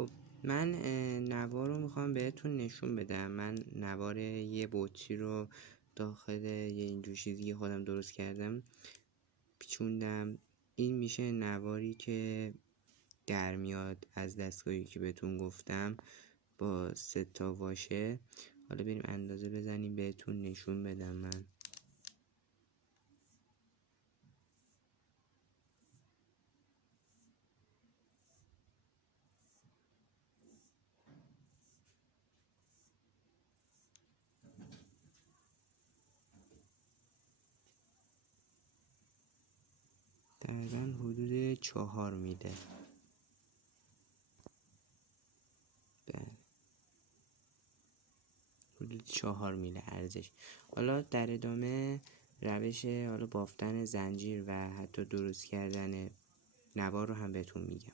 خب من نوار رو میخوام بهتون نشون بدم. من نوار یه بطری رو داخل یه اینجور چیزی که خودم درست کردم پیچوندم. این میشه نواری که در میاد از دستگاهی که بهتون گفتم با 3 تا واشه. حالا بریم اندازه بزنیم بهتون نشون بدم. من تقریبا حدود 4 میله. حدود 4 میله ارزش. حالا در ادامه روش بافتن زنجیر و حتی درست کردن نوار رو هم بهتون میگم.